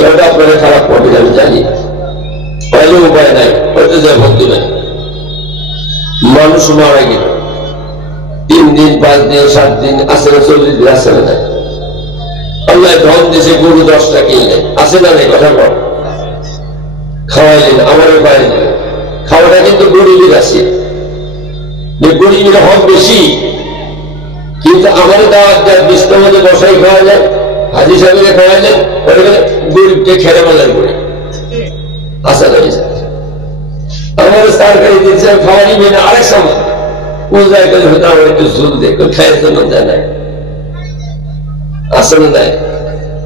এটা আপনারা খারাপ করবেন আমি জানি, হয়তো উপায় নাই, হয়তো যা বলতে নাই। মানুষ মারা গেল 3 দিন 5 দিন 7 দিন আসে না, 40 দিন আসে না, আল্লাহ ধন দিয়েছে, গরু 10টা কিনলেন, আসে না নাই কথা বল, খাওয়াইলেন, আমারও পারে না, খাওয়াটা কিন্তু গরিবের আছে, গরিবের হক বেশি, কিন্তু আমার দাওয়াত দেয় 20টার মধ্যে বসাই খাওয়া যায়, হাজি সাহেবকে খাওয়াইলেন, গরিবকে খেলে বাজার করে আসা যায়। আমার সরকারি দিচ্ছে খাওয়া নিবে না, আরেক সময় পূজায় করে হয়তো আমার একটু ঝুল দেখো খাইয়ের জন্য যায় না, আসলে নাই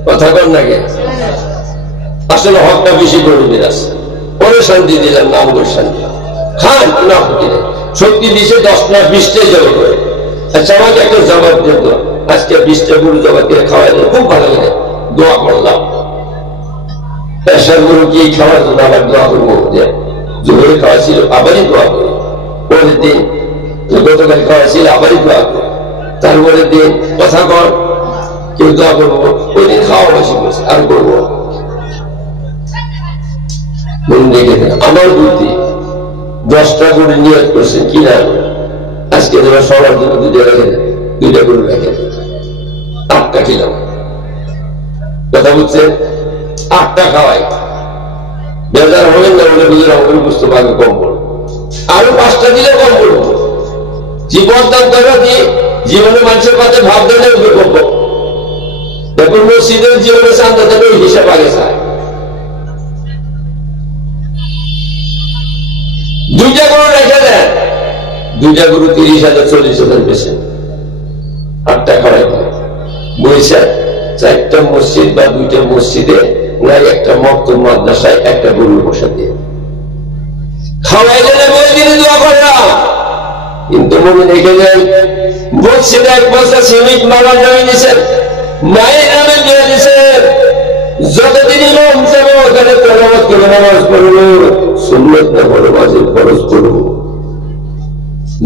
কথা কর না কে, আসলে হকটা বেশি গরিবের আছে। পরে শান্তি দিলাম, নাম করে শান্তি খান না ক্ষতি নেই, শক্তি দিছে 10টা 20টা জবাব করে। আচ্ছা আমাকে একটা জবাব দিত, আজকে 20টা গরু জবাব দিয়ে খাওয়াইলে খুব ভালো লাগে, দোয়া করলাম, পেশার গরু কি খাওয়ার জন্য আবার দোয়া করবো, জোরে খাওয়া ছিল আবারই দোয়া করি, পরের দিন গতকাল খাওয়া ছিল আবারই দোয়া করি, তারপরের দিন কথা কর কেউ দোয়া করবো, ওই দিন খাওয়া বসে বসে আর করবো। আমার বুদ্ধি 10টা করে নিয়ত করছেন কি না, আজকে তোমার সবার জন্য 2টা করে রেখে 8টা খেলাম, কথা বলছে 8টা খাওয়াই, বেজার হবেন না বলে বুঝে আমাদের বুঝতে পারবে কম করবো, আরো 5টা দিলে কম করবো, জীবন দান করা দিয়ে জীবনে মানুষের কাছে ভাব দিলে উঠে করবো। দেখুন মসজিদের জীবনে চান্দা দেবে ওই হিসাব আগে চায়, 2টা গরু রেখে দেন, 2টা গরু 30,000 40,000 বেশি, 8টা খাওয়াই বৈশা 4টা মসজিদ বা 2টা মসজিদে নাই একটা মক্তব মাদ্রাসায় একটা গরু বসা দিয়ে খাওয়াইলে ওই দিনে দোয়া করলাম। কিন্তু মনে রেখে যান মসজিদে 1 বছর সিমেন্ট মারা জমি দিয়েছেন, মায়ের নামে দিয়ে দিয়েছেন, যতদিন ইমাম যাবে ওখানে তেলাওয়াত করে নামাজ পড়বো, সুন্নাত না পড়ে মাঝে ফরজ পড়বো,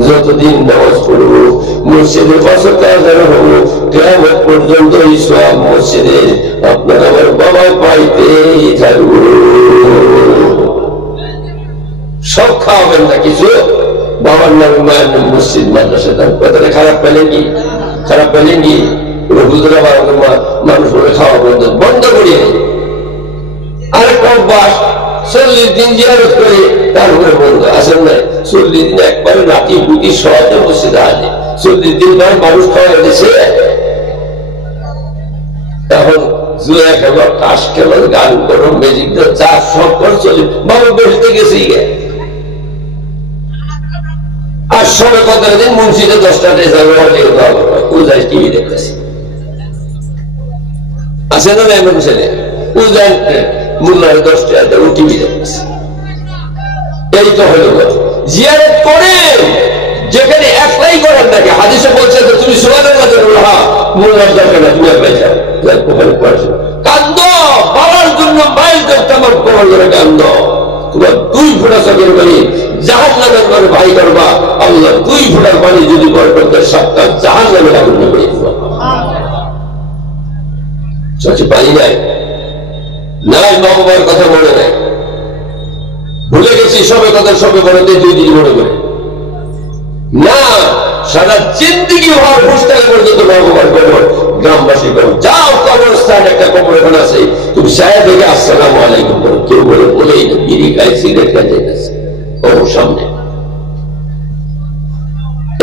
যতদিন নামাজ পড়বো মসজিদে 5 আযান হবো, কিয়ামত পর্যন্ত এই সওয়াব মসজিদে আপনার আমার বাবা পাইতেই থাকবো। সব খাওয়াবেন না, কিছু বাবার নামে মায়ের নাম মসজিদ মাদ্রাসা দান, কথাটা খারাপ পেলেন কি, খারাপ পেলেন কি, হুজুরা মানুষ বলে খাওয়া বন্ধ করিয়ে। আরেকটা অভ্যাস 40 দিন জিয়ারত করে তারপরে বন্ধ, আসেন না 40 দিন একবারে নাতি পুতি সহজে মসজিদে আসে, 40 দিন পর মানুষ খাওয়া গেছে, এখন জুয়া খেলো, তাস খেলো, গান করো, ম্যাজিক দাও, চা সব করে চলে, বাবা বসতে গেছি গে। আর সবে কত দিন মুন্সিতে 10টা পূজায় টিভি দেখতেছি, আছে না এমন ছেলে পূজায় মুল্লার 10টা টিভি দেখতেছি, এই তো হলো জিয়ারত করে যেখানে একলাই করেন নাকি, হাদিসে বলছে যে তুমি সুবহানাল্লাহ বলো, হ্যাঁ মুল্লার দরকার না, তুমি একলাই যাও, ওখানে পড়াশোনা কান্দ, বাবার জন্য মায়ের দেখতে আমার কোমর ধরে কান্দ, তোমার 2 ফোঁটা চোখের পানি জাহান্নামের ঘরে ভাই করবা, আল্লাহ 2 ফোঁটার পানি যদি বরকত 7টা জাহান্নামের আগুনে পড়ে দিবা। চোখে পানি নাই, নাই মা বাবার কথা মনে নাই, ভুলে গেছি সবে কথা, সবে বড়তে 2 দিন মনে করে না, সারা জিন্দিগি হওয়ার পুস্তকে পর্যন্ত মা বাবার কবর, গ্রামবাসী কবর, যাও কবরস্থান একটা কবর এখানে আছে, তুমি সাহেব থেকে আসসালামু আলাইকুম বলো, কেউ বলে বলেই না, বিড়ি খায় সিগারেট খায় যাইতেছে কবর সামনে।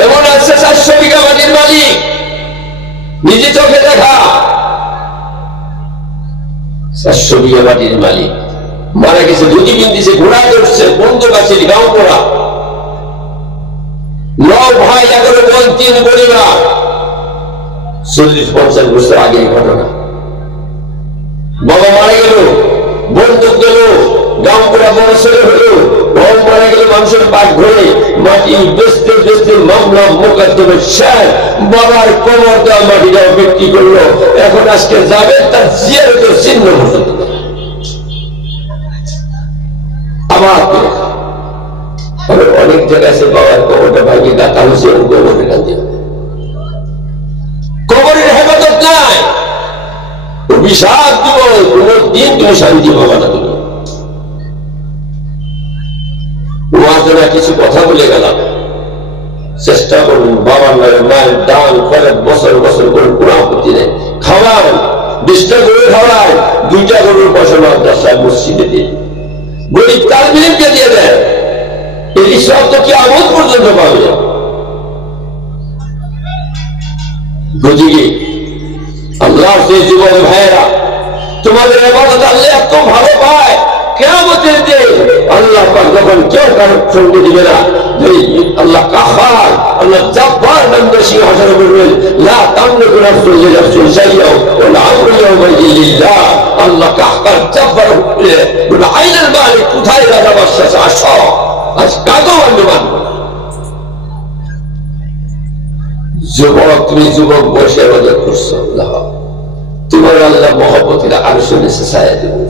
এমন আছে 400 বিঘা মাটির মালিক, নিজে চোখে দেখা 400 বিঘা মাটির মালিক মারা গেছে, ধুতি পিন্দিছে, ঘোড়া চড়ছে, বন্ধু কাছে গাঁও পড়া, 9 ভাই 11 বোন 3 পরিবার, 40-50 বছর আগে ঘটনা। বাবা মারা গেল, বন্ধু গেল, গাঁও পড়া বড় ছেলে হলো, বউ মারা গেল, মানুষের পাক ঘরে মাটি বেচতে বেচতে মামলা মোকদ্দমা শেষ, বাবার কোমর দেওয়া মাটিটাও বিক্রি করলো, এখন আজকে যাবে তার জিয়ারতের চিহ্ন পর্যন্ত আবার অনেক জায়গায় আছে বাবার কবরটা ভাঙিয়ে গাঁথা হয়েছে, কবরের কাঁদে কবরের হেফাজত নাই, অভিশাপ দিব, কোনদিন তুমি শান্তি পাবা না। তুমি ওয়াজনা কিছু কথা বলে গেলাম, চেষ্টা করুন বাবার নামে মায়ের দান করে বছর বছর করে কোনো আপত্তি নেই। খাওয়ান, 20টা গরু খাওয়ায়, 2টা গরুর পয়সা মাদ্রাসায় মসজিদে দিয়ে গরিব তালবিলকে দিয়ে দেয়। এই সব তো কি আমল পর্যন্ত পাবে। বুঝিয়ে আল্লাহ সেই যুবক ভাইয়েরা, তোমাদের ইবাদত আল্লাহ এত ভালো পায়, কিয়ামতের দিন আল্লাহ পাক যখন কেউ কারোর সঙ্গে দিবে না, আল্লাহ কাহার, আল্লাহ জাব্বার নামে সিংহাসনে বলবেন, লা তামলিকু নাফসুন লিনাফসিন শাইআন ওয়া লা আমরু ইয়াওমাইযিন লিল্লাহ। আল্লাহ কাহার জাব্বার বলে, আইনাল মালিক, কোথায় রাজা বাদশাহ, আসো আজ কাকেও আমি মানব না। যুবক, তুমি যুবক বসে ইবাদত করছো, আল্লাহ তোমার আল্লাহ মহব্বতের আরশের নিচে ছায়া দেবেন।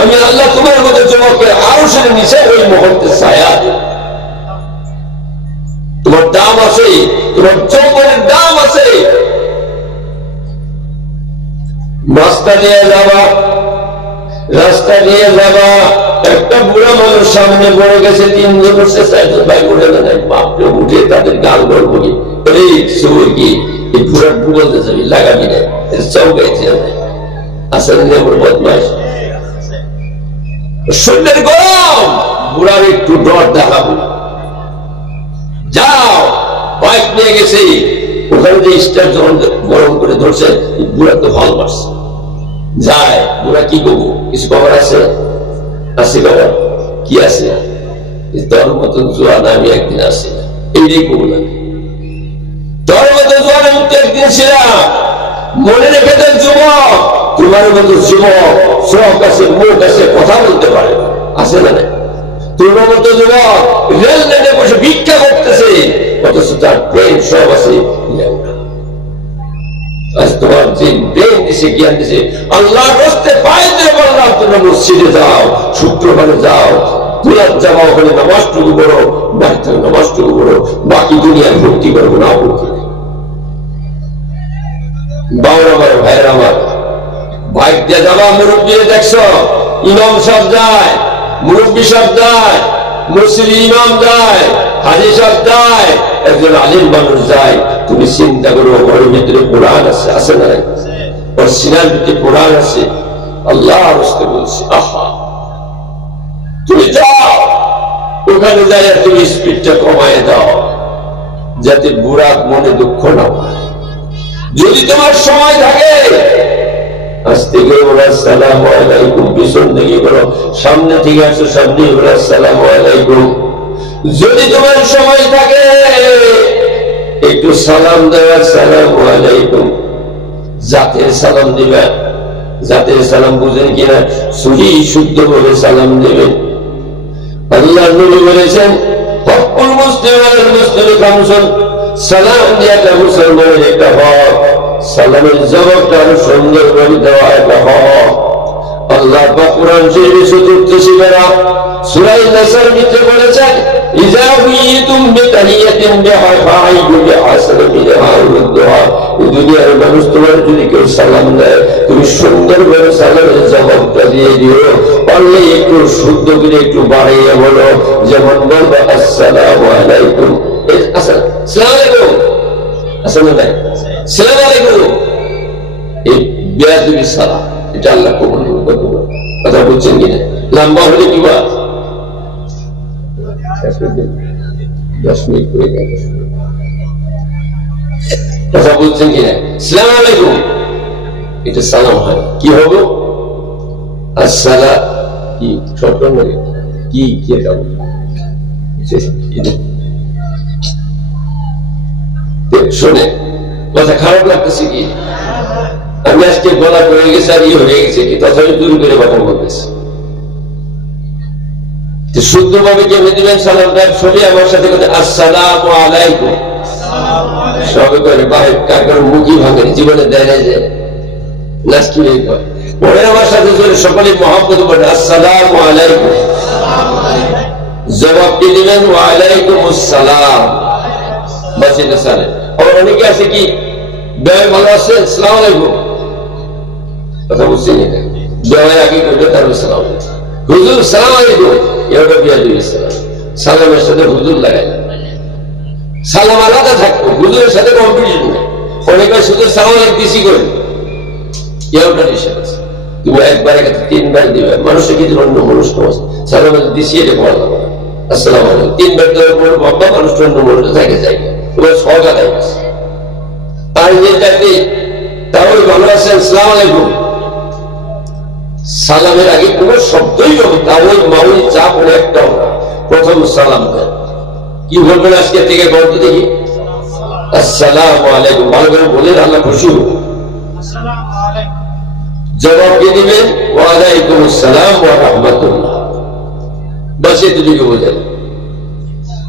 আমি আল্লাহ তোমার মতো যুবকের আরশের নিচে ওই মুহূর্তের ছায়া দেব। তোমার দাম আছে, তোমার যৌবনের দাম আছে। রাস্তা দিয়ে যাবা, একটা বুড়া মানুষ সামনে পড়ে গেছে, 3 জন উঠছে, 4 জন ভাই উঠে না, বাপরে উঠে তাদের গাল গল্প কি এই বুড়ার বলতে যাবি, লাগাবি না, চৌকাইছে আসলে বদমাইশ শরীরের গরম, বুড়ার একটু ডর দেখাবো, যাও। বাইক নিয়ে গেছে, ওখানে যে স্টার যখন গরম করে ধরছে, বুড়া তো ভালো মারছে, যায়। বুড়া কি করবো, কিছু খবর আছে? আছে খবর কি আছে? তোর মতন জোয়ান আমি একদিন আসি, এইটাই করবো না। তোর মতো জোয়ান আমি তো একদিন ছিলাম, মনে রেখে দেন যুবক, তোমার মতো যুবক চোখ আছে, মুখ আছে, কথা বলতে পারে, আছে না? তোমার মতো যুবক রেল লাইনে বসে ভিক্ষা করতেছে, অথচ তার ব্রেন সব আছে। আজ তোমার যে ব্রেন দিছে, জ্ঞান দিছে, আল্লাহর রাস্তায় পাইতে বললাম, তোমরা মসজিদে যাও, শুক্রবারে যাও, দুরাত যাওয়া, ওখানে নামাজটুকু করো, বাড়িতে নামাজটুকু করো, বাকি দুনিয়ায় ভর্তি করবো না, ভর্তি নেই। বাউর আমার, ভাইয়ের আমার, বাইক দিয়ে যাবা, মুরব্বী দেখছো, ইমাম সাহেব যায়, মুরব্বী সাহেব যায়, মসজিদে ইমাম যায়, হাজি সাহেব যায়, একজন আলিম মানুষ যায়। তুমি চিন্তা করো, ওর ভিতরে কোরআন আছে, আছে না? ওর সিনার ভিতরে কোরআন আছে। আল্লাহ রাস্তে বলছি, আহা তুমি যাও, ওখানে যাই, তুমি স্পিডটা কমায় দাও, যাতে বুড়া মনে দুঃখ না পায়। যদি তোমার সময় থাকে, আস্তে করে বলো আসসালামু আলাইকুম, পিছন থেকে বলো, সামনে থেকে আসো, সামনে বলো আসসালামু আলাইকুম। যদি তোমার সময় থাকে, একটু সালাম দেওয়া, আসসালামু আলাইকুম। জাতের সালাম দিবেন, জাতের সালাম বুঝেন কিনা, সহি শুদ্ধ ভাবে সালাম দেবেন। আল্লাহ নবী বলেছেন, হকুল মুসলিম আলাল মুসলিমি খামসুন, সালাম দেওয়াটা মুসলমানের একটা হক, সালামের জবাবটা আরো সুন্দর করে দেওয়া একটা হক। আল্লাহ পাক কুরআন শরীফে ৪র্থ সূরা সূরা নাসর ভিতরে বলেছেন, ইযা হুইতুম বিতাহিয়াতিন বিহাফাইয়ু বিহাসানা মিনহা ওয়াদ-দুআ। দুনিয়ার মানুষ তোমার যদি কেউ সালাম দেয়, তুমি সুন্দর করে সালামের জবাবটা দিয়ে দিও, পারলে একটু শুদ্ধ করে একটু বাড়িয়ে বলো, যেমন বলবে আসসালামু আলাইকুম, আসসালামু আলাইকুম, আসসালামু আলাইকুম, সালাম আলাইকুম। এই বেয়াদবি সালাম, এটা আল্লাহ কবুল করবে। কথা বলছেন কিনা? লম্বা হলে কি বা 10 মিনিট করে গেল। কথা বলছেন কিনা? সালাম আলাইকুম, এটা সালাম হয়। কি হবে? আসসালাম কি ছোট লাগে, কি কি এটা শোনে, কথা খারাপ লাগতেছে কি? আমি আজকে গলা পড়ে গেছে আর ই হয়ে গেছে কি, তথাপি দূর করে কথা বলতেছে। শুদ্ধ ভাবে কেমনি দিবেন সালামটা? সবই আমার সাথে কথা, আসসালামু আলাইকুম। সবে করে কার মুখই ভাঙে, জীবনে দেয় না, যে নাচকি পরে আমার সাথে সকলে মহব্বত করে আসসালামু আলাইকুম। জবাব কি দিবেন? ওয়ালাইকুম আসসালাম। বাঁচিয়ে সালে। আবার অনেকে আছে কি বেয়াই ভালো আছেন, আসসালামু আলাইকুম, কথা বুঝছেন? বেয়াই আগে করবে, তারপর সালাম। হুজুর সালাম আলাইকুম, এটা বিয়াদবি সালাম। সালামের সাথে হুজুর লাগাই, সালাম আলাদা থাকবো, হুজুরের সাথে কম্পিটিশন নেই। অনেকে শুধু সালাম আলাইকুম দিছি করেন, এটা নিষেধ আছে। তুমি একবার তিনবার দিবে, মানুষের কিছু অন্য মানুষ সালাম দিছি, এটা করা যাবে না। আসসালাম আলাইকুম তিনবার দেওয়ার পর বাবা মানুষ অন্য মানুষ থাকে যায়, তোমার সহজ আদায় গেছে। আর যেটাতে তাহলে ভালো আছেন, আসসালাম আলাইকুম, সালামের আগে কোনো শব্দই হবে, তাহলে মাউল চা করে একটাও না, প্রথম সালাম দেন। কি বলবেন আজকে থেকে বলতে দেখি? আসসালামু আলাইকুম, ভালো করে বলেন, আল্লাহ খুশি হবে। জবাব কে দিবেন? ওয়ালাইকুম আসসালাম ওয়া রাহমাতুল্লাহ, বাস এটুকু বোঝেন।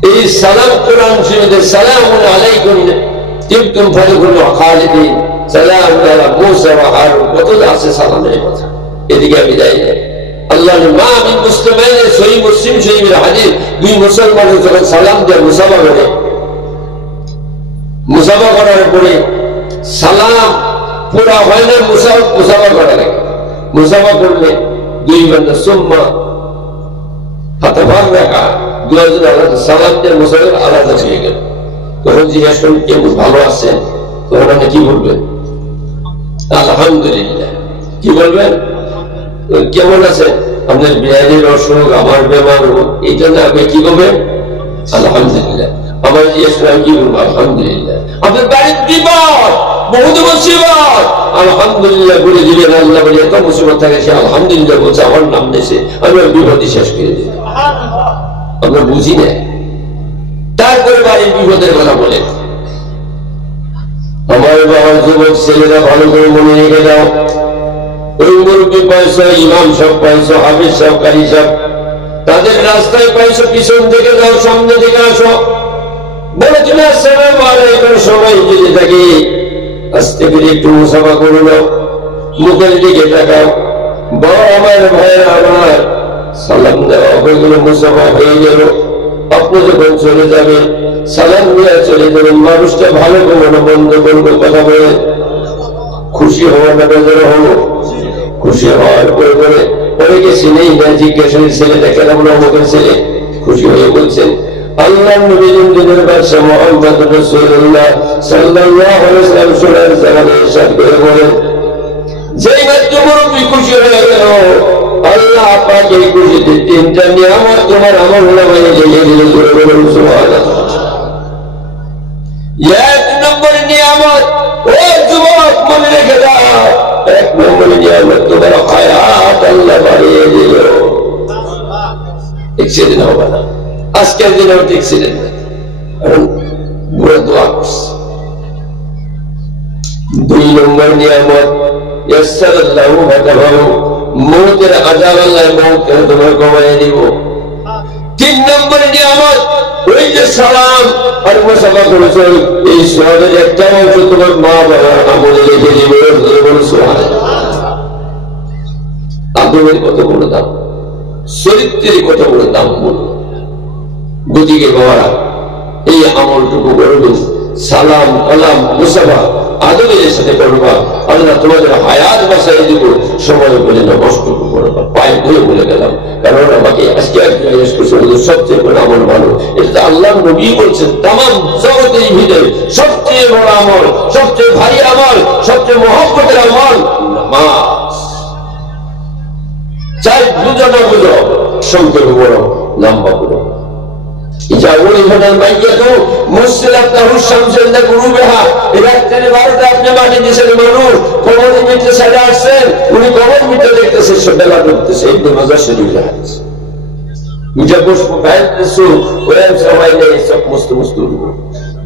এই সালাম কোরআন শরীফে সালামুন আলাইকুম তিবতুম ফাদখুলু খালিদিন, সালামুন আলা মূসা ওয়া হারুন, কত আছে সালামের কথা। এদিকে আমি যাই না। আল্লাহ মা মিন মুসলিমাইন, সহিহ মুসলিম শরীফের হাদিস, দুই মুসলমানের যখন সালাম দেয় মুসাফা করে, মুসাফা করার পরে সালাম পুরা হয় না, মুসাফা করা লাগে। মুসাফা করলে দুই বান্দা সুম্মা হাতাফার রাখা, দুজন আলাদা সালাম দিয়ে মুসাফা আলাদা হয়ে গেল। তখন জিজ্ঞাসা করেন কেমন ভালো আছেন? তখন আপনি কি বলবেন? আলহামদুলিল্লাহ। কি বলবেন? কেমন আছেন? আপনার বিয়াদের অসুখ, আমার বেমার, এই জন্য আপনি কি করবেন? আলহামদুলিল্লাহ। আমার জিজ্ঞেস করেন কি বলবো? আলহামদুলিল্লাহ। আপনার বাড়ির বিপদ, বহুত মুসিবত, আলহামদুলিল্লাহ বলে দিলেন। আল্লাহ বলে এত মুসিবত থাকে, সে আলহামদুলিল্লাহ বলছে, আমার নাম নিয়েছে, আমি বিপদই শেষ করে দিই। আমরা বুঝি না। তারপরে বাড়ির বিপদের কথা বলে, আমার বাবার যুবক ছেলেরা ভালো করে মনে রেখে দাও, ওই মুরব্বী পাইছো, ইমাম সব পাইছো, হাফিজ সব, কারি সব, তাদের রাস্তায় পাইছো, পিছন থেকে যাও, সামনে থেকে আসো, বলে তুমি আসসালামু আলাইকুম, সবাই যদি থাকি আস্তে করে একটু মুসাফা করে নাও, মুখের দিকে তাকাও, বড় আমার ভাইয়ের আমার সালাম দেওয়া হয়ে গেল, মুসাফা হয়ে গেল। আপনি যখন চলে যাবে সালাম দিয়ে চলে যাবেন, মানুষটা ভালো করবো না বন্ধ করবো, কথা বলে খুশি হওয়ার না বেজার হবো। খুশি হওয়ার পরে পরে অনেকে চিনেই না, জিজ্ঞাসা ছেলেটা কেমন, আমাদের ছেলে। খুশি হয়ে বলছেন আল্লাহ নবী জিন্দের বাদশা মুহাম্মদ রাসূলুল্লাহ সাল্লাল্লাহু আলাইহি ওয়াসাল্লাম সুরার জামানে ইরশাদ করে বলেন, যেই মাত্র মুরব্বি খুশি হয়ে গেল, আল্লাহ পাক এই খুশিতে তিনটা নিয়ামত তোমার আমল নামায় লিখে দিলেন। বলুন সুবহানাল্লাহ। এক নম্বর নিয়ামত, ও যুবক মনে রেখে দাও, এক নম্বর নিয়ামত তোমার হায়াত আল্লাহ বাড়িয়ে দিল। অ্যাক্সিডেন্ট হবে না, আজকের দিনে অ্যাক্সিডেন্ট না, কারণ বুড়ো দোয়া করছে। দুই নম্বর নিয়ামত ইয়াসসারাল্লাহু ফাতাহু, মৌতের আযাব আল্লাহ মৌতকে তোমার কমায় দিব। তিন নম্বর নিয়ামত ওই যে সালাম আর মুসাফা করেছ, এই সওয়াবের একটা অংশ তোমার মা বাবার আমলে লিখে দিবে। সুবহানাল্লাহ। আদমের কত বড় দাম, চরিত্রের কত বড় দাম বলল। গতিকে বাবারা এই আমলটুকু করবেন, সালাম কালাম মুসাফা আদবের সাথে করবা, আল্লাহ তোমাদের হায়াত বাঁচাই দিব। সময় বলে না, নষ্ট করবা, পায়ে ধরে বলে গেলাম, কারণ আমাকে আজকে একজন জিজ্ঞেস করছে সবচেয়ে বড় আমল ভালো, এটা আল্লাহ নবী বলছেন তাম জগতের ভিতরে সবচেয়ে বড় আমল, সবচেয়ে ভারী আমল, সবচেয়ে মহব্বতের আমল নামাজ। চাই বুঝো না বুঝো, সংক্ষেপ বড় লম্বা বড়।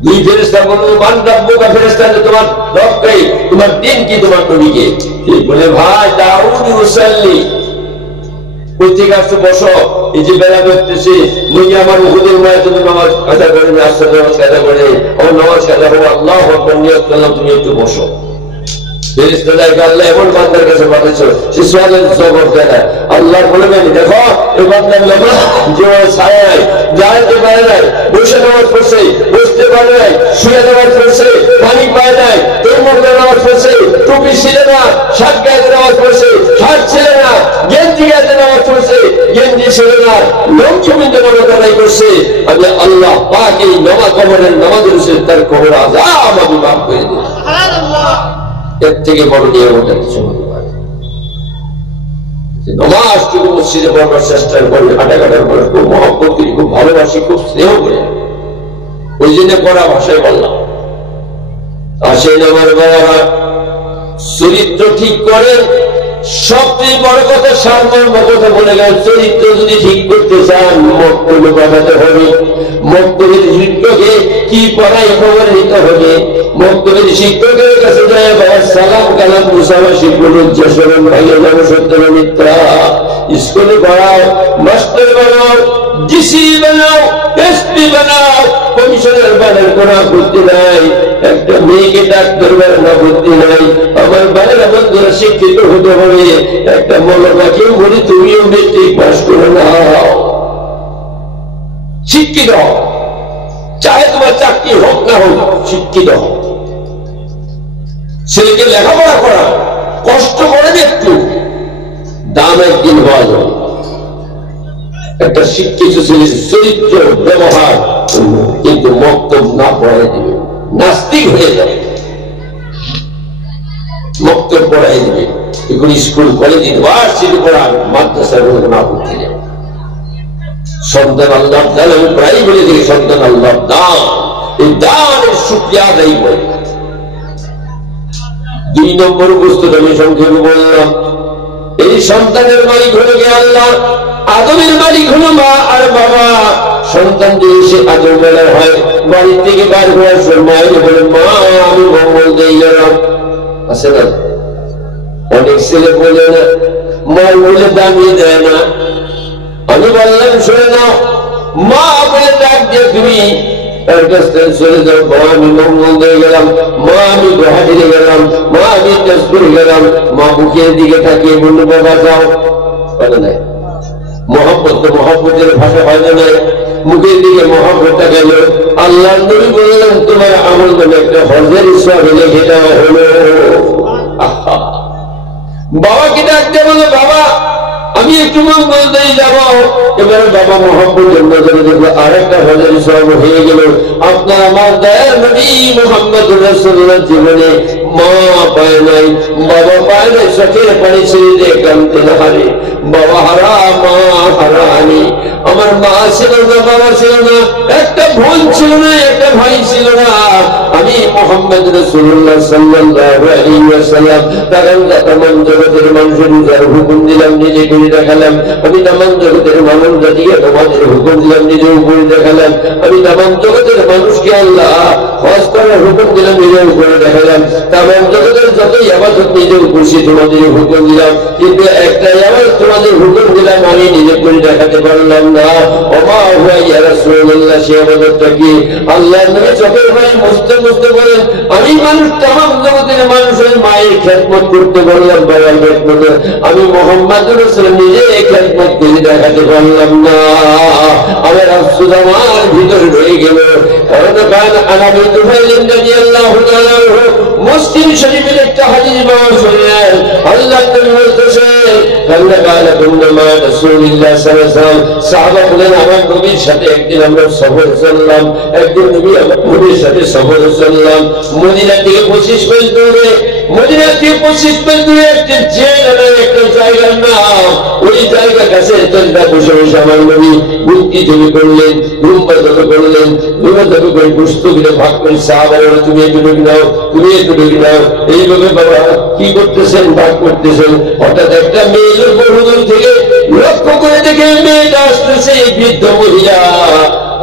দুই ফেরেশতা বলল, মান রাব্বুকা, ফেরেশতা তোমার রব কে, তোমার দিন কি, তোমার নবী কে? বলে ভাই দাউদ উসাল্লি, প্রত্যেক আসতে বসো, এই যে বেলা করতেছি, নবী আমার উহুদের ময়দানে নামাজ কাজা করে, আসর নামাজ কাজা করে, আমার নামাজ কাজা করে, আল্লাহু আকবার নিয়ত করলাম, তুমি একটু বসো। ফেরেশতাদেরকে আল্লাহ এমন বান্দার কাছে পাঠাচ্ছো, সে সোয়ালের জবাব দেয় না। আল্লাহ বলবেন, দেখো এই বান্দার লোক যে ছায়ায় যাইতে পারে নাই, বসে নামাজ পড়ছে, বসতে পারে নাই, শুয়ে নামাজ পড়ছে, পানি পায় নাই, তোর মুখ টুপি ছিল না, শার্ট গায়ে নামাজ পড়ছে, শার্ট ছিল না, গেঞ্জি গায়ে নামাজ পড়ছে, গেঞ্জি ছিল না, লঙ্গি বিন্দু নামাজ আদায় করছে। আমি আল্লাহ পাক এই নামাজ কবরের নামাজের উচিত তার কবর আযাব আমি মাফ করে দিই। এর থেকে বড় নিয়ামত কিছু হতে পারে। নামাজ টুকু মসজিদে পড়ার চেষ্টা করি, হাঁটাঘাটার পরে খুব মহব্বত করি, খুব ভালোবাসি, খুব স্নেহ করি, ওই জন্য পড়া ভাষায় বললাম। আসেন আমার বাবারা, চরিত্র ঠিক করেন। সবচেয়ে বড় কথা সারমর্ম কথা বলে গেল, চরিত্র যদি ঠিক করতে চান মক্তবে বানাতে হবে। মক্তবের শিক্ষকে কি পড়াই খবর নিতে হবে। মক্তবের শিক্ষকের কাছে যায় বাবা সালাম কালাম মুসাফাশি বলুন, যশোরণ ভাইয়া যাবো সত্য মিথ্যা। স্কুলে পড়াও, মাস্টার বানাও, ডিসি বানাও, এসপি বানাও, কমিশনার বানার কোন আপত্তি নাই। একটা মেয়েকে ডাক্তার বানানো আপত্তি নাই। আমার বাইরে বন্ধুরা শিক্ষিত হতে হবে। একটা মৌলবাকেও বলি তুমিও মেট্রিক পাস করে নাও, শিক্ষিত হও। চাহে তোমার চাকরি হোক না হোক, শিক্ষিত হও। ছেলেকে লেখাপড়া করা কষ্ট করেন, একটু দাম একদিন হওয়া যাবে। একটা শিক্ষিত ছেলের চরিত্র ব্যবহার কিন্তু মক্তব না পড়াই দিবে, নাস্তিক হয়ে যাবে। মক্তব পড়াই দিবে, এগুলি স্কুল কলেজ ইউনিভার্সিটি পড়া, মাদ্রাসার না পড়তে যাবে। সন্তান আল্লাহ দান, আমি প্রায় বলে দিই সন্তান আল্লাহ দান, এই দানের শুকরিয়া আদায় করে। 2 নম্বর বস্তুটা আমি সংক্ষেপে বললাম, এই সন্তানের মালিক হলো কে? আল্লাহ। আদমের মালিক হলো মা আর বাবা। সন্তান যদি সে আদম বেলার হয়, বাড়ি থেকে বার হওয়ার সময় বলে মা আমি মঙ্গল দিয়ে গেলাম, আছে না? অনেক ছেলে বলে না, মা বলে দামিয়ে দেয় না। আমি বললাম শুনে নাও, মা বলে ডাক দিয়ে তুমি তার কাছ থেকে চলে যাও। মা আমি মঙ্গল দিয়ে গেলাম, মা আমি গুয়াহাটিতে গেলাম, মা আমি তেজপুরে গেলাম। মা বুকের দিকে তাকিয়ে বললো বাবা যাও, বলে নাই। মহব্বত তো মহব্বতের ভাষা হয় না, মুখের দিকে মহব্বতটা গেল। আল্লাহ নবী বললেন তোমার আমল নামে একটা হজের সওয়াব লিখে দেওয়া হলো। বাবাকে ডাকতে বলো বাবা আমি একটু মঙ্গল দিয়ে যাবো। এবারে বাবা মহব্বতের নজরে দেখলো আর একটা হজের সওয়াব হয়ে গেল। আপনার আমার দয়ার নবী মুহাম্মদ রাসূলুল্লাহ জীবনে মা পায় নাই, বাবা পায় নাই, চোখের পানি ছেড়ে দিয়ে কাঁদতেন, হারে বাবা হারা, মা হারানি। আমার মা ছিল না, বাবা ছিল না, একটা বোন ছিল না, একটা ভাই ছিল না। আমি মুহাম্মদ রাসূলুল্লাহ সাল্লাল্লাহু আলাইহি ওয়াসাল্লাম তামাম জগতের মানুষের যার হুকুম দিলাম নিজে করে দেখালাম। আমি তামাম জগতের মানব জাতিকে তোমাদের হুকুম দিলাম নিজে উপরে দেখালাম। আমি তামাম জগতের মানুষকে আল্লাহ হজ করার হুকুম দিলাম নিজে উপরে দেখালাম। তামাম জগতের যতই ইবাদত নিজে করছি তোমাদের হুকুম দিলাম, কিন্তু একটা ইবাদত তোমাদের হুকুম দিলাম আমি নিজে করে দেখাতে পারলাম না। ওমা হুয়া ইয়া রাসূলুল্লাহ, সে ইবাদতটা কি? আল্লাহর নবী চোখের পানি মুছতে মুছতে বলেন আমি মানুষ তামাম জগতের মানুষের মায়ের খেদমত করতে বললাম, বাবার খেদমত আমি মুহাম্মদ রাসূল নিজে খেদমত করে দেখাতে পারলাম না। আমার আফসোস আমার ভিতরে রয়ে গেল। কারণ আনাবি তুফাইল রাদিয়াল্লাহু তাআলা মুসলিম শরীফের একটা হাদিস পাওয়া শুনলেন, আল্লাহ নবী বলতেছেন কান্না কালা কুন্না মা রাসূলুল্লাহ সাল্লাল্লাহু আলাইহি ওয়াসাল্লাম। সাহাবা বলেন আমার নবীর সাথে একদিন আমরা সফর চললাম, একদিন নবী আমার নবীর সাথে সফর চললাম। মদিনা থেকে 25 মাইল দূরে, মদিনা থেকে 25 মাইল দূরে একটা জেলা, একটা জায়গার নাম। ওই জায়গা কাছে তলটা বসে বসে আমার নবী বুদ্ধি জমি করলেন, রুম্বা জমি করলেন, রুম্বা জমি করে পুস্তকগুলো ভাগ করে সাহাবারা তুমি একটু ঢুকে নাও, তুমি একটু ঢুকে নাও। এইভাবে বাবা কি করতেছেন, ভাগ করতেছেন। হঠাৎ একটা মেয়ের বহুদূর থেকে লক্ষ্য করে দেখে মেয়েটা আসতেছে, বৃদ্ধ মহিলা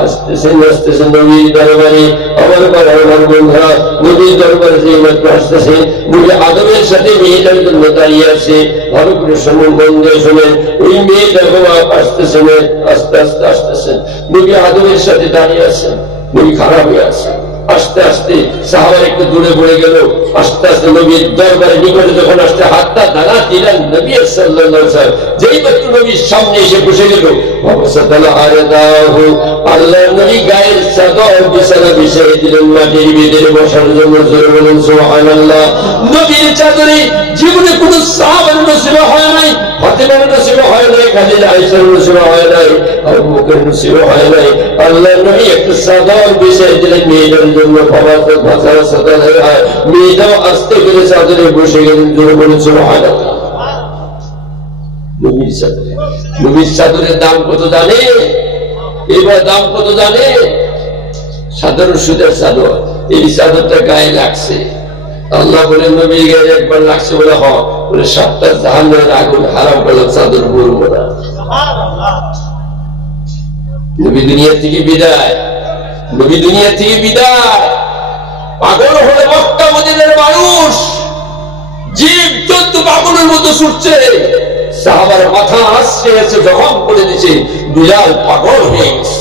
আসতেছেন আসতেছেন নবীর দরবারে। আমার বাবা আমার বন্ধুরা নবীর দরবারে যে মাত্র আসতেছে, নবী আদমের সাথে মেয়েটার জন্য দাঁড়িয়ে আছে। ভালো করে শুনুন, মন দিয়ে শুনেন। ওই মেয়েটা বাবা আসতেছেন, আস্তে আস্তে আসতেছেন, নবী আদমের সাথে দাঁড়িয়ে আছেন। নবী খারাপ হয়ে আছে, আস্তে আস্তে সাহাবার একটু দূরে পড়ে গেল, আস্তে আস্তে নবীর দরবারের নিকটে যখন আসতে হাতটা দাঁড়া দিলেন নবী সাল্লাল্লাহু আলাইহি ওয়াসাল্লাম, যেই মাত্র নবীর সামনে এসে বসে গেল, আল্লাহর নবী গায়ের চাদর বিছানা বিছিয়ে দিলেন মাটির ভিতরে বসার জন্য। জোরে বলুন সুবহানাল্লাহ। নবীর চাদরে জীবনে কোনো সাহাবার নসিব হয় নাই, ফাতেমার নসিব হয় নাই, খাদিজা আয়েশার নসিব হয় নাই, আবু বকর নসিব হয় নাই। আল্লাহর নবী একটা চাদর বিছিয়ে দিলেন মেয়েটার জন্য। বাবা তো ভাষার চাদর, মেয়েটাও আস্তে করে চাদরে বসে গেলেন। জোরে বলুন সুবহানাল্লাহ। নবীর চাদরে, নবীর চাদরের দাম কত জানে? এবার দাম কত জানে? সাধারণ সুদের চাদর, এই চাদরটা গায়ে লাগছে, আল্লাহ বলে নবীর গায়ে একবার লাগছে বলে বলে 7টা জাহান্নামের আগুন হারাম করলাম, চাদর বলবো না। নবী দুনিয়া থেকে বিদায়, নবী দুনিয়া থেকে বিদায়। পাগল হলে মক্কা মদিনার মানুষ, জীব জন্তু পাগলের মতো ছুটছে, সাহাবার মাথা আসছে এসে জখম করে দিচ্ছে, বিলাল পাগল হয়ে গেছে।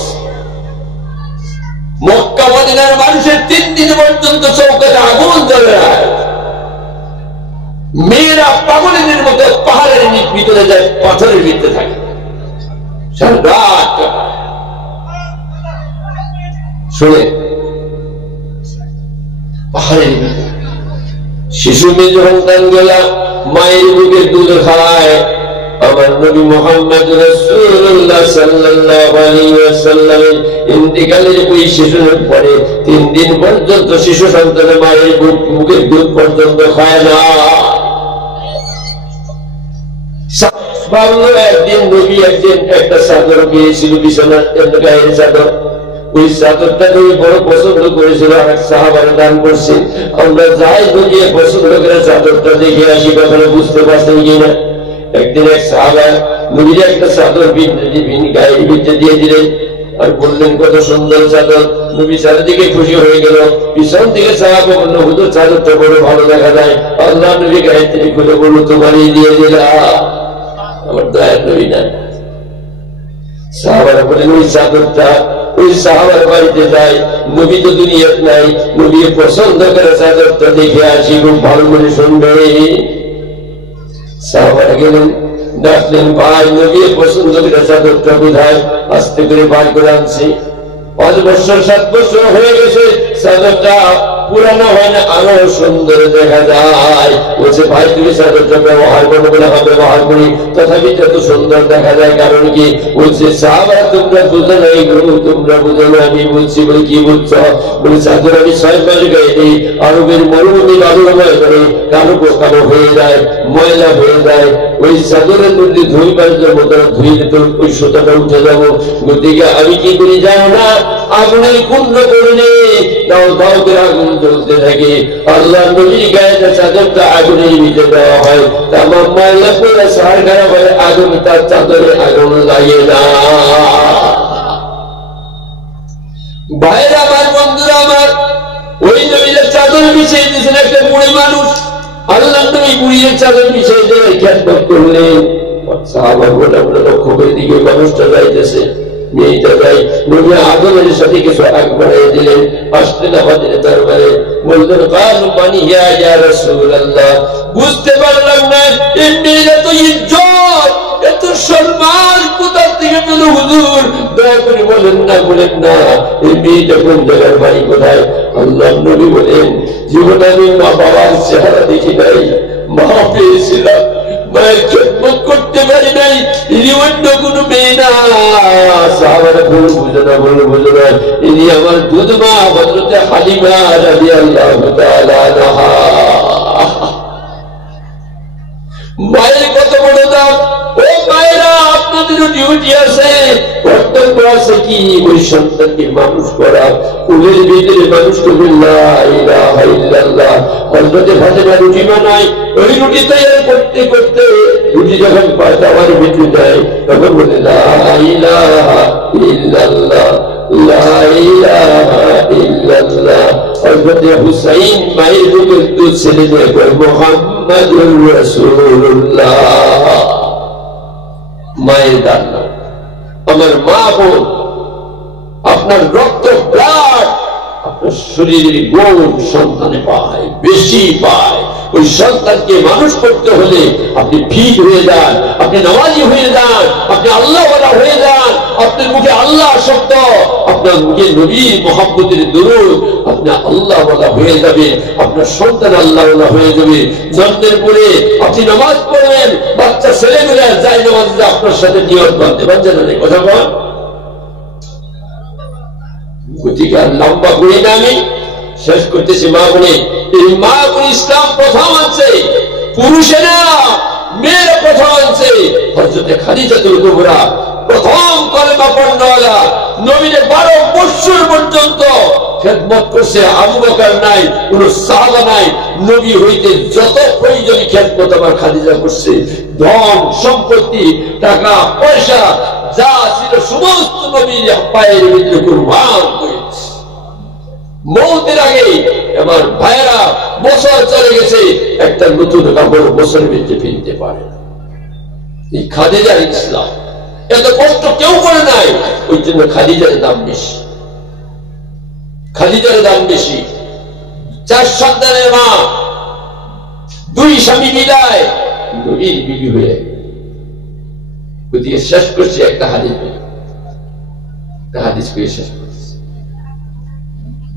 মক্কা মদিনার মানুষের 3 দিন পর্যন্ত চৌকাতে আগুন জ্বলে না, মেয়েরা পাগলের মতো পাহাড়ের ভিতরে যায়, পাথরের ভিতরে থাকে, সারা রাত কাটায়। শুনে পাহাড়ের ভিতরে শিশু মেয়ে সন্তান গুলা মায়ের বুকে দুধ খায়। আমার নবী মুহাম্মদ রাসূলুল্লাহ সাল্লাল্লাহু আলাইহি ওয়াসাল্লামের ইন্তিকালের ওই শিশুর পরে 3 দিন পর্যন্ত শিশু সন্তানের মায়ের মুখের দুধ পর্যন্ত খায় না। ভাবলো একদিন নবী একদিন একটা চাদর পেয়েছিল, বিছানার গায়ের চাদর, ওই চাদরটা নবী বড় পছন্দ করেছিল, এক সাহাবারে দান করছে। আমরা যাই নবী পছন্দ করে চাদরটা দেখে আসি, ব্যাপারে বুঝতে পারছেন কিনা। একদিন এক সাহাবা নবীর একটা চাদর গায়ের ভিতরে দিয়ে দিলেন আর বললেন কত সুন্দর চাদর। নবী চারিদিকে খুশি হয়ে গেল, পিছন থেকে সাহাবা বলল হুজুর চাদরটা বড় ভালো দেখা যায়। আল্লাহ নবী গায়ে থেকে খুলে বলল তোমারই দিয়ে দিলাম, আমার দয়ার নবী না। সাহাবারা বলেন ওই চাদরটা ওই সাহাবার বাড়িতে যাই, নবী তো দুনিয়াত নাই, নবী পছন্দ করে চাদরটা দেখে আসি, খুব ভালো করে শুনবে। সাহাবারা গেলেন, দেখলেন ভাই নবী পছন্দ করে চাদরটা বোঝায়, আস্তে করে বার করে আনছি। 5 বছর 7 বছর হয়ে গেছে, চাদরটা পুরানো হয় না, আরো সুন্দর দেখা যায়। বলছে ভাই তুমি চাদরটা ব্যবহার করো, বলে হ্যাঁ ব্যবহার করি, তথাপি যত সুন্দর দেখা যায় কারণ কি? বলছে সাহাবারা তোমরা বুঝো না এগুলো, তোমরা বুঝো না, আমি বলছি। বলে কি বুঝছো? বলে চাদর আমি 6 মাস গায়ে দিই, আরবের মরুভূমি বালুময় করে কালো কালো হয়ে যায়, ময়লা হয়ে যায়, ওই চাদরের মধ্যে ধুইবার জন্য ধুইলে তো ওই সুতাটা উঠে যাবো। গতিকে আমি কি করি জানো না, আগুনের কুণ্ড করলে দাও দাও করে আগুন জ্বলতে থাকে। আল্লাহ নবীর গায়ে চাদরটা আগুনের ভিতরে দেওয়া হয়, তামাম ময়লা করে সার খারাপ হয়, আগুন তার চাদরে আগুন লাগে না। ভাইরা আমার, বন্ধুরা আমার, ওই নবীর চাদর বিছিয়ে দিয়েছেন একটা বুড়ি মানুষ। আল্লাহ নবী বুড়ির চাদর বিছিয়ে দিয়ে খেদমত করলেন। সাহাবারা লক্ষ্য করে দিকে মানুষটা যাইতেছে, মেয়েটা যাই, নবী আদমের সাথে কিছু আগ বাড়িয়ে দিলেন। আসলেন আমাদের দরবারে, বললেন কালু পানি ইয়া রাসূলুল্লাহ, বুঝতে পারলাম না এই মেয়েরা তো ইজ্জত, এত সম্মান কোথা থেকে পেল হুজুর? দয়া করে বলেন না, বলেন না এই মেয়েটা কোন জায়গার বাড়ি কোথায়? আল্লাহ নবী বলেন জীবনে আমি মা বাবার চেহারা দেখি নাই, মা পেয়েছিলাম, মায়ের খেদমত করতে পারি নাই, ইনি অন্য কোন মেয়ে না। সাহাবারা ভুল বুঝে না, ভুল বুঝে না, ইনি আমার দুধ মা হযরতে হালিমা রাদিয়াল্লাহু তাআলা আনহা। মায়ের কত বড় দাম! ও মায়েরা, আপনাদেরও ডিউটি আছে, কর্তব্য আছে কি? ওই সন্তানকে মানুষ করা, কুলের ভিতরে মানুষ করবে। লা ইলাহা ইল্লাল্লাহ। হযরতে ফাতেমা রুটি বানায়, ওই রুটি তৈরি করতে করতে রুটি যখন পাতাওয়ার ভিতরে যায় তখন বলে লা ইলাহা ইল্লাল্লাহ, লা ইলাহা ইল্লাল্লাহ। হযরতে হুসাইন মায়ের বুকের দুধ ছেড়ে দিয়ে মুহাম্মাদুর রাসূলুল্লাহ। মায়ের দান আমার মা বোন, আপনার রক্ত ব্লাড শরীরের গুণ সন্তানে পায়, বেশি পায়। ওই সন্তানকে মানুষ করতে হলে আপনি ফিট হয়ে যান, আপনি নামাজি হয়ে যান, আপনি আল্লাহওয়ালা হয়ে যান, আপনার মুখে আল্লাহ শব্দ, আপনার মুখে নবীর মুহাব্বতের দরুদ, আপনি আল্লাহওয়ালা হয়ে যাবে, আপনার সন্তান আল্লাহওয়ালা হয়ে যাবে। জন্মের পরে আপনি নামাজ পড়বেন, বাচ্চা ছেলেমেয়েরা যায় নামাজ আপনার সাথে নিয়ত বাঁধতে পারছেন না, কথা বল। গতিকে আর লম্বা করি না, আমি শেষ করতেছি। মা বোনে, এই মা বোন ইসলাম প্রথম আনছে, পুরুষেরা মেয়েরা প্রথম আনছে। হযরতে খাদিজাতুল কুবরা প্রথম কলেমা পড়নেওয়ালা, নবীর 12 বছর পর্যন্ত খেদমত করছে। আবু বকর নাই, কোন সাহাবা নাই, নবী হইতে যত প্রয়োজনীয় খেদমত আমার খাদিজা করছে। ধন সম্পত্তি, টাকা পয়সা যা ছিল সমস্ত নবীর পায়ের ভিতরে কুরবান করেছে। মৌতের আগে আমার ভাইয়েরা বছর চলে গেছে, একটা নতুন কাপড় বছরের ভিতরে ফিরতে পারে না। এই খাদিজার ইসলাম এত কষ্ট কেউ করে নাই, ওই জন্য খাদিজার দাম বেশি, খাদিজার দাম বেশি। 4 সন্তানের মা, 2 স্বামী মিলায় নবীর বিবি হয়ে শেষ করছে। একটা হাদিস পেয়ে শেষ করছে।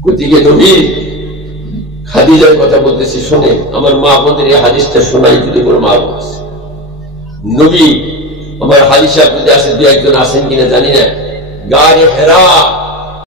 গতিকে নবীর খাদিজার কথা বলতেছি, শোনে আমার মা বোনদের এই হাদিসটা শোনাই, যদি কোনো মা বলছে নবী আমার হাদিসে আপনাদের আছে, 2-1 জন আছেন কিনা জানি না, গায়ে হেরা